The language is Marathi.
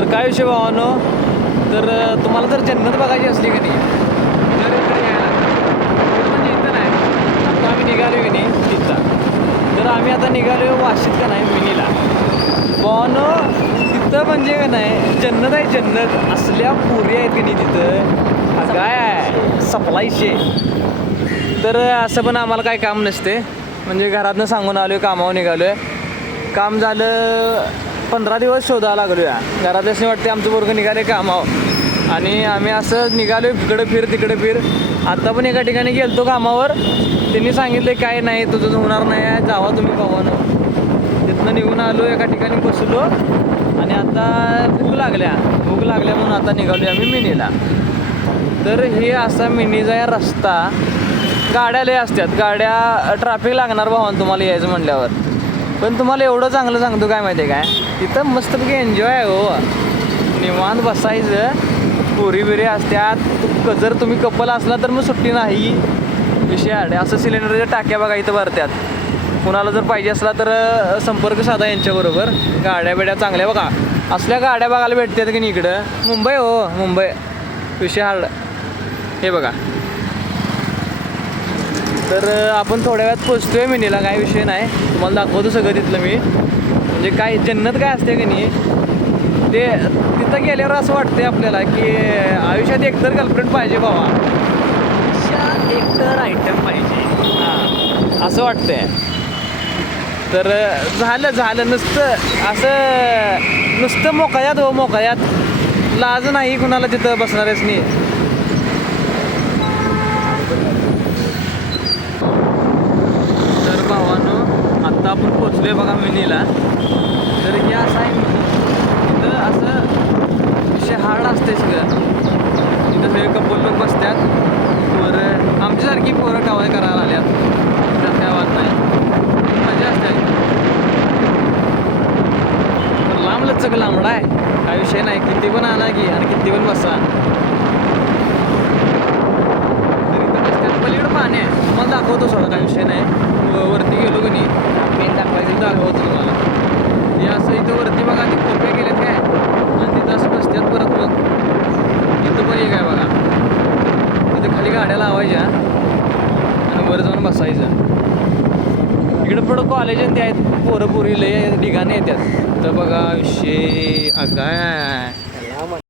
तर काय विषय भावानो, तर तुम्हाला जर जन्नत बघायची असली की नाही तर इकडे यायला म्हणजे इथं नाही. आता आम्ही निघालो की नाही तिथं, तर आम्ही आता निघालो वाशीत का नाही मिनीला भावानो. तिथं म्हणजे का नाही जन्नत आहे, जन्नत. असल्या पुरी आहेत की नाही तिथं, काय आहे सप्लायशे. तर असं पण आम्हाला काही काम नसते, म्हणजे घरातनं सांगून आलो आहे कामावर निघालो आहे. काम झालं 15 दिवस शोधायला लागलो या घरातल्यासनी. वाटते आमचं पोरगं निघाले कामावर आणि आम्ही असं निघालो इकडं फिर तिकडे फिर. आत्ता पण एका ठिकाणी गेलतो कामावर, त्यांनी सांगितले काय नाही तुझं होणार नाही आहे, जावा तुम्ही भावानं. तिथनं निघून आलो, एका ठिकाणी बसलो आणि आता भूक लागल्या म्हणून आता निघालो आम्ही मिनीला. तर हे असा मिनीचा या रस्ता, गाड्या लय असतात, गाड्या ट्रॅफिक लागणार भावानं तुम्हाला यायचं म्हटल्यावर. पण तुम्हाला एवढं चांगलं सांगतो काय माहिती आहे काय, तिथं मस्तपैकी एन्जॉय आहे हो. निवांत बसायचं, पुरी बिरी असतात. जर तुम्ही कपल असला तर मग सुट्टी नाही विषय आहे. असं सिलेंडरच्या टाक्या बघा इथं भरतात. कुणाला जर पाहिजे असला तर संपर्क साधा यांच्याबरोबर. गाड्या बिड्या चांगल्या बघा, असल्या गाड्या बघायला भेटतात की नाही इकडं. मुंबई हो मुंबई, विषय हार्ड. हे बघा, तर आपण थोड्या वेळात पोचतोय मिनीला, काय विषय नाही. तुम्हाला दाखवतो सगळं तिथलं मी. म्हणजे काय जन्नत काय असते की नाही, ते तिथं गेल्यावर असं वाटते आपल्याला की आयुष्यात एकतर गर्लफ्रेंड पाहिजे बाबा, आयुष्यात एकतर आयटम पाहिजे, हां असं वाटतंय. तर झालं नुसतं मोकळ्यात हो, मोकळ्यात. लाज नाही कुणाला तिथं बसणारच नाही. तर भावानो आत्ता आपण पोचलोय बघा मिनीला. तर हे असं आहे मिनी, तिथं असं विषय हार्ड असते सगळं. तिथं सगळे कपल लोक बसतात, पोरं आमच्यासारखी पोरं टावाय करायला आल्यात, त्यात काय वाद नाही, मजा असते. तर लांब लचक लांबडा आहे, काय विषय नाही. किती पण आणा की आणि किती पण बसा. तर इथं बसतात, पलीकडं पाणी आहे, तुम्हाला दाखवतो सोडा, काय विषय नाही. वरती गेलो की नाही, मेन दाखवायचं दाखवतो तुम्हाला. हे असं इथं वरती बघा, ती कोप्या गेल्यात काय आणि तिथं असं बसतात. परत मग इथं पण एक आहे बघा, तिथं खाली गाड्या लावायच्या आणि वर जाऊन बसायचं. इकडं पुढं कॉलेज आणि ते आहेत, पोरं पोरी लय ठिकाणी येतात. तर बघा विषय काय